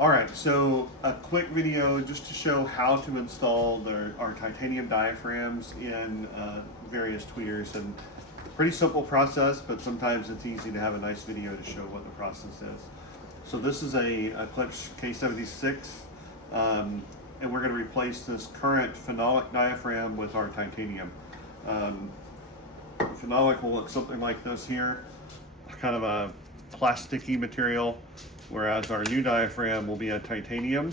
All right, so a quick video just to show how to install our titanium diaphragms in various tweeters. And pretty simple process, but sometimes it's easy to have a nice video to show what the process is. So this is a Eclipse K76, and we're going to replace this current phenolic diaphragm with our titanium. Phenolic will look something like this here, kind of a plasticky material, whereas our new diaphragm will be a titanium.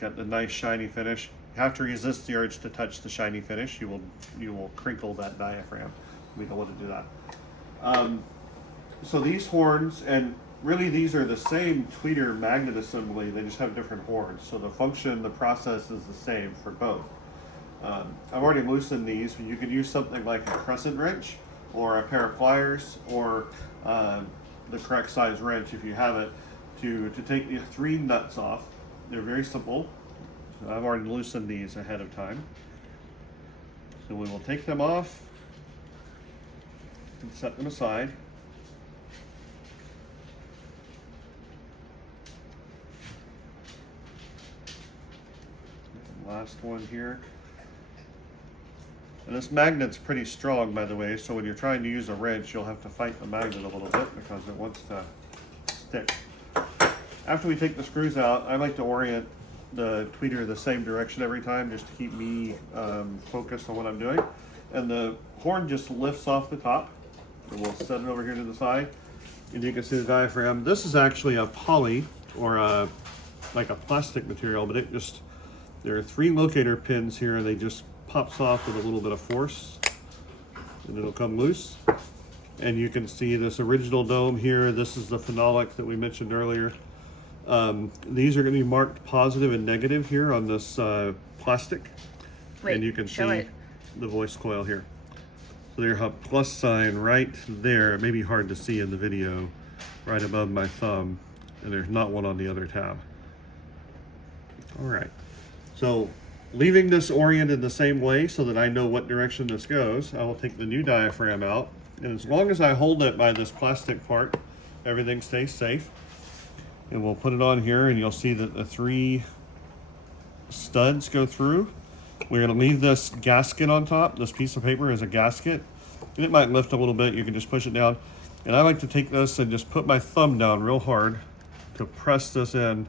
Got the nice shiny finish. You have to resist the urge to touch the shiny finish. You will crinkle that diaphragm. We don't want to do that. So these horns, and really these are the same tweeter magnet assembly, they just have different horns. So the function, the process is the same for both. I've already loosened these. You could use something like a crescent wrench or a pair of pliers, or the correct size wrench if you have it, to take the 3 nuts off. They're very simple. I've already loosened these ahead of time. So we will take them off and set them aside. And last one here. And this magnet's pretty strong, by the way, so when you're trying to use a wrench, you'll have to fight the magnet a little bit because it wants to stick. After we take the screws out, I like to orient the tweeter the same direction every time, just to keep me focused on what I'm doing. And the horn just lifts off the top, and we'll set it over here to the side. And you can see the diaphragm. This is actually a poly, or like a plastic material, but there are 3 locator pins here, and they just pops off with a little bit of force and it'll come loose. And you can see this original dome here. This is the phenolic that we mentioned earlier. These are going to be marked positive and negative here on this plastic. Wait, and you can see the voice coil here. So there's a plus sign right there. It may be hard to see in the video, right above my thumb, and there's not one on the other tab. All right, so leaving this oriented the same way so that I know what direction this goes, I will take the new diaphragm out. And as long as I hold it by this plastic part, everything stays safe. And we'll put it on here, and you'll see that the 3 studs go through. We're going to leave this gasket on top. This piece of paper is a gasket. And it might lift a little bit. You can just push it down. And I like to take this and just put my thumb down real hard to press this in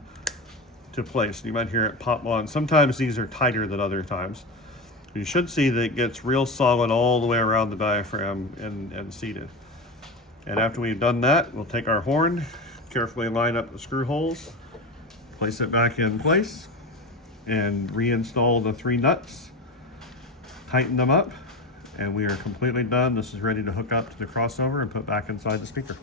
to place. You might hear it pop on. Sometimes these are tighter than other times. You should see that it gets real solid all the way around the diaphragm and seated. And after we've done that, we'll take our horn, carefully line up the screw holes, place it back in place, and reinstall the 3 nuts, tighten them up, and we are completely done. This is ready to hook up to the crossover and put back inside the speaker.